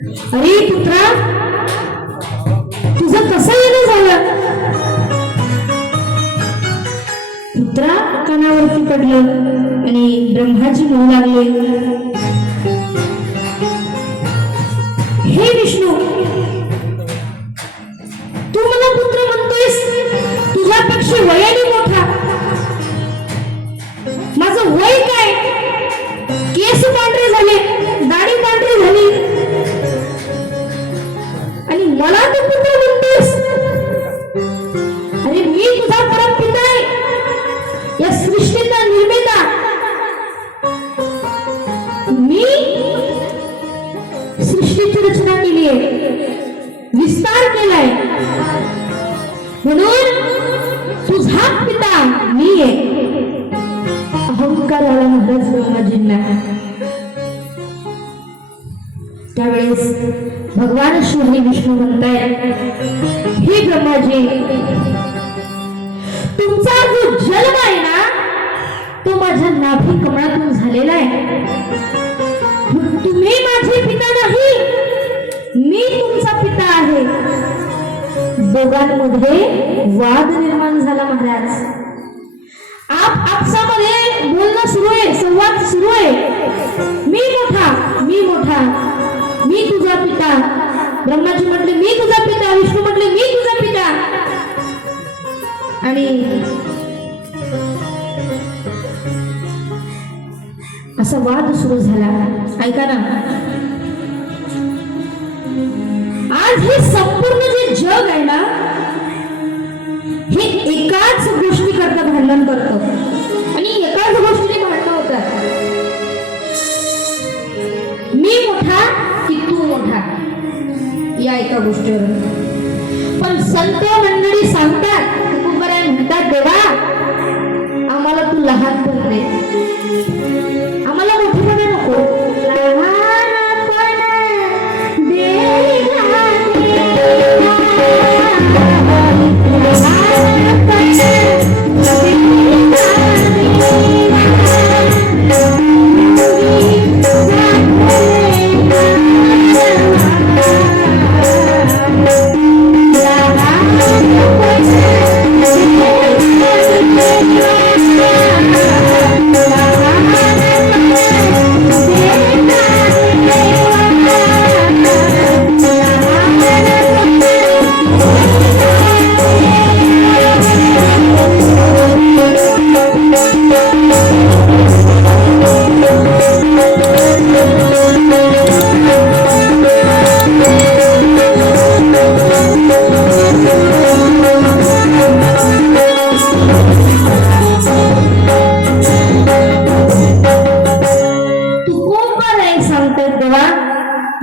अरे पुत्रा, तुझं कसं येणं झालं? पुत्रा कानावरती पडलं आणि ब्रह्माजी म्हणू लागले, हे विष्णू, तू मला पुत्र म्हणतोयस, तुझ्यापेक्षा वयाने मोठा. माझं वय काय? केस पांढरे झाले, दाढी पांढरी झाली आणि मला तू पुत्र म्हणतोस? अरे मी तुझा परमपिता आहे, या सृष्टीचा निर्माता. मी सृष्टीची रचना केली आहे, विस्तार केलाय, म्हणून तुझा पिता मी आहे. अहंकार आला महाराज ब्रह्माजींना. त्यावेळेस भगवान श्री विष्णू म्हणतायत, हे ब्रह्माजी, तुमचा जो जन्म आहे ना, तो माझ्या नाभी कमळातून झालेला आहे. तुम्ही माझे पिता नाही, मी तुमचा पिता आहे. दोघांमध्ये वाद निर्माण झाला महाराज. आपसामध्ये बोलणं सुरू आहे, संवाद सुरू आहे. मी मोठा, मी मोठा, मी तुझा पिता. ब्रह्माजी म्हटले मी तुझा पिता, विष्णू म्हटले मी तुझा पिता. आणि असा वाद सुरू झाला. ऐका ना, आज हे संपूर्ण जे जग आहे ना, हे एकाच गोष्टी करता भांडण करतं आणि एकाच गोष्टीने भांडणं होतात. मी मोठा की तू मोठा, या एका गोष्टीवर. पण संत मंडळी सांगतात, तुकोबाराय म्हणतात, देवा आम्हाला तू लहानपण दे, आम्हाला मोठेपणा नको.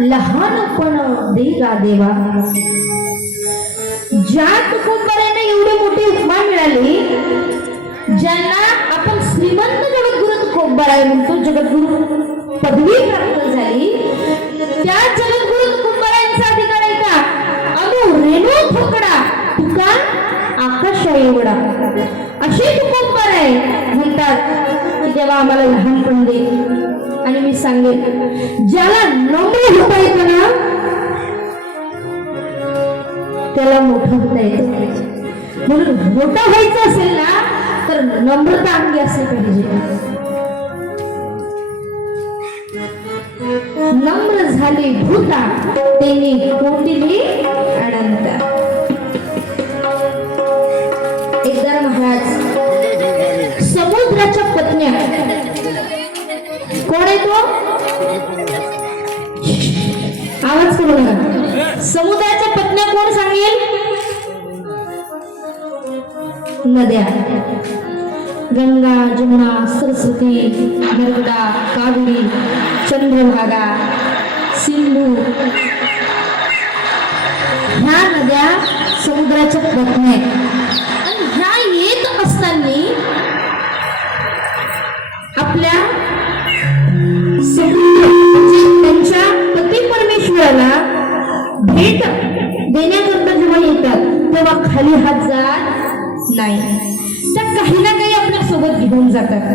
लहानपण देगा देवा. ज्या तुकोबारायांना एवढी मोठी उपमा मिळाली, ज्यांना आपण श्रीमंत जगद्गुरु तुकोबाराय म्हणतो, जगद्गुरु पदवी प्राप्त झाली, त्या जगद्गुरु तुकोबारायांचा अधिकार आहे का? अनु रेणू ठोकडा तुका आकाश एवढा. असे तुकोबाराय म्हणतात की जेव्हा आम्हाला लहानपण दे. आणि मी सांगेन, ज्याला नम्र होता येतं ना, त्याला मोठं होता येतं. म्हणून मोठं व्हायचं असेल ना, तर नम्रता अंगी असली पाहिजे. नम्र झाली भूता, तेनी कोटिली अनंत. एकदा महाराज, समुद्राच्या पत्न्या, कोण आहे तो? आवाज करू नका. समुद्राच्या पत्न्या कोण सांगेल? नद्या, गंगा, जमुना, सरस्वती, नर्मदा, कावेरी, चंद्रभागा, सिंधू. ह्या नद्या समुद्राच्या पत्न्या आहेत. आणि ह्या येत असताना आपल्या त्यांच्या पती परमेश्वराला भेट देण्याकरता जेव्हा येतात, तेव्हा खाली हात जात नाही. त्या काही ना काही आपल्या सोबत घेऊन जातात.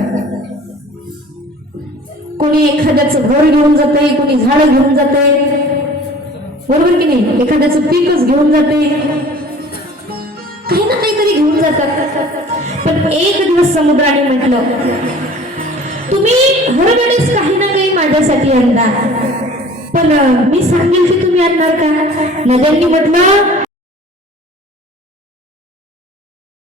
कोणी एखाद्याचं घर घेऊन जाते, कोणी झाड घेऊन जाते, बरोबर की नाही? एखाद्याचं पीकच घेऊन जाते, काही ना काहीतरी घेऊन जातात. पण एक दिवस समुद्राने म्हटलं, तुम्ही हर वेळेस काही ना काही माझ्यासाठी आणता, पण मी सांगेल की तुम्ही आणणार का? नद्यांनी म्हटलं,